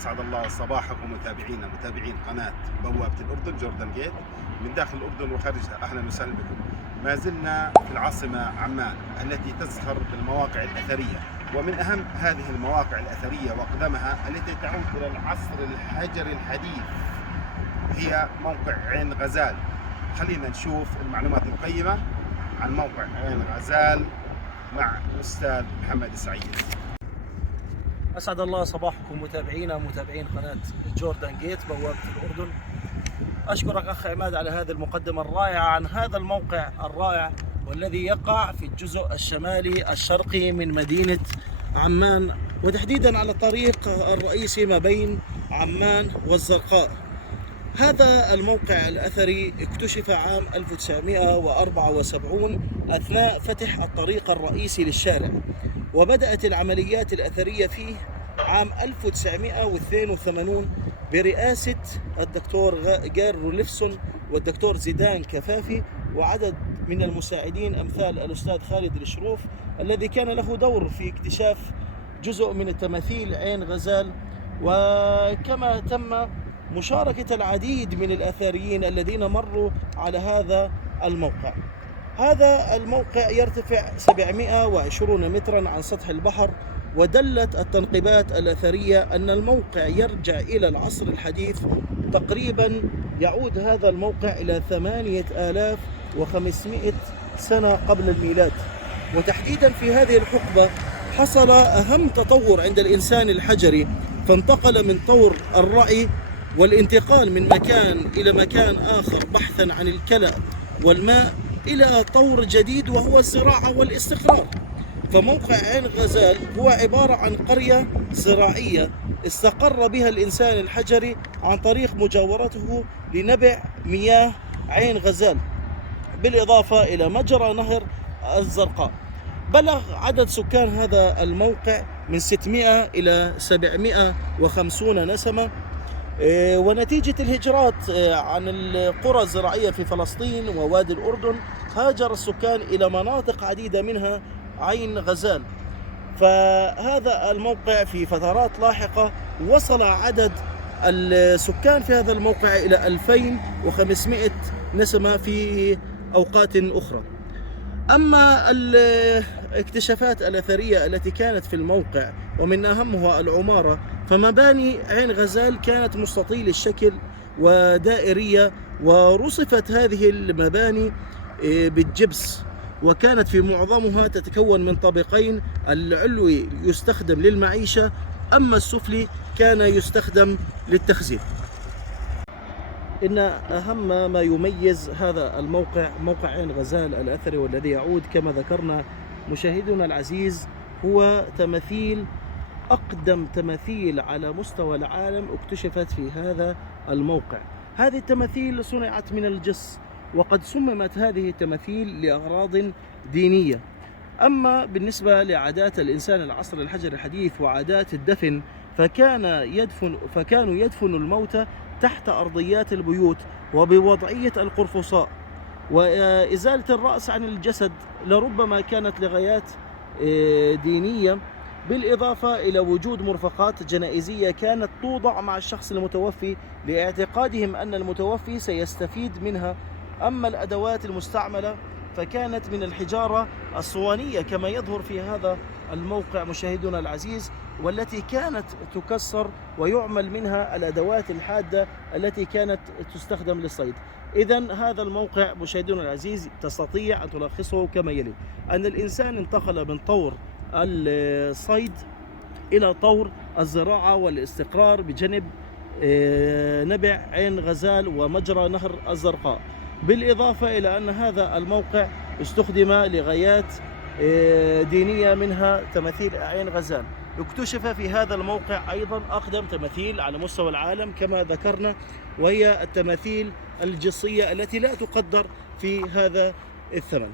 أسعد الله صباحكم متابعين قناة بوابة الأردن جوردن جيت من داخل الأردن وخارجها. أهلا وسهلا بكم. ما زلنا في العاصمة عمان التي تزخر بالمواقع الأثرية، ومن أهم هذه المواقع الأثرية وأقدمها التي تعود إلى العصر الحجري الحديث هي موقع عين غزال. خلينا نشوف المعلومات القيمة عن موقع عين غزال مع الأستاذ محمد السعيد. أسعد الله صباحكم متابعين قناة جوردن جيت بوابة الأردن. أشكرك أخ عماد على هذه المقدمة الرائعة عن هذا الموقع الرائع والذي يقع في الجزء الشمالي الشرقي من مدينة عمان، وتحديدا على الطريق الرئيسي ما بين عمان والزرقاء. هذا الموقع الأثري اكتشف عام 1974 أثناء فتح الطريق الرئيسي للشارع، وبدأت العمليات الأثرية فيه عام 1982 برئاسة الدكتور جار روليفسون والدكتور زيدان كفافي وعدد من المساعدين أمثال الأستاذ خالد الشروف الذي كان له دور في اكتشاف جزء من التماثيل عين غزال، وكما تم مشاركة العديد من الأثريين الذين مروا على هذا الموقع. هذا الموقع يرتفع 720 مترا عن سطح البحر، ودلت التنقيبات الأثرية أن الموقع يرجع إلى العصر الحديث. تقريبا يعود هذا الموقع إلى 8500 سنة قبل الميلاد، وتحديدا في هذه الحقبة حصل أهم تطور عند الإنسان الحجري، فانتقل من طور الرعي والانتقال من مكان إلى مكان آخر بحثا عن الكلأ والماء إلى طور جديد وهو الزراعة والاستقرار. فموقع عين غزال هو عبارة عن قرية زراعية استقر بها الإنسان الحجري عن طريق مجاورته لنبع مياه عين غزال، بالإضافة إلى مجرى نهر الزرقاء. بلغ عدد سكان هذا الموقع من 600 إلى 750 نسمة، ونتيجة الهجرات عن القرى الزراعية في فلسطين ووادي الأردن هاجر السكان إلى مناطق عديدة منها عين غزال. فهذا الموقع في فترات لاحقة وصل عدد السكان في هذا الموقع إلى 2500 نسمة في أوقات أخرى. أما الاكتشافات الأثرية التي كانت في الموقع ومن أهمها العمارة، فمباني عين غزال كانت مستطيل الشكل ودائرية، ورصفت هذه المباني بالجبس، وكانت في معظمها تتكون من طابقين، العلوي يستخدم للمعيشة أما السفلي كان يستخدم للتخزين. إن أهم ما يميز هذا الموقع موقع عين غزال الأثري والذي يعود كما ذكرنا مشاهدنا العزيز هو تماثيل أقدم تماثيل على مستوى العالم اكتشفت في هذا الموقع. هذه التماثيل صنعت من الجص، وقد صممت هذه التماثيل لأغراض دينية. أما بالنسبة لعادات الإنسان العصر الحجري الحديث وعادات الدفن، فكانوا يدفنوا الموتى تحت أرضيات البيوت وبوضعية القرفصاء، وإزالة الرأس عن الجسد لربما كانت لغايات دينية، بالإضافة إلى وجود مرفقات جنائزية كانت توضع مع الشخص المتوفي لاعتقادهم أن المتوفي سيستفيد منها. أما الأدوات المستعملة فكانت من الحجارة الصوانية كما يظهر في هذا الموقع مشاهدنا العزيز، والتي كانت تكسر ويعمل منها الأدوات الحادة التي كانت تستخدم للصيد. إذن هذا الموقع مشاهدنا العزيز تستطيع أن تلخصه كما يلي: أن الإنسان انتقل من طور الصيد إلى طور الزراعة والاستقرار بجانب نبع عين غزال ومجرى نهر الزرقاء، بالإضافة إلى أن هذا الموقع استخدم لغايات دينية منها تماثيل عين غزال. اكتشف في هذا الموقع أيضا أقدم تماثيل على مستوى العالم كما ذكرنا، وهي التماثيل الجصية التي لا تقدر في هذا الثمن.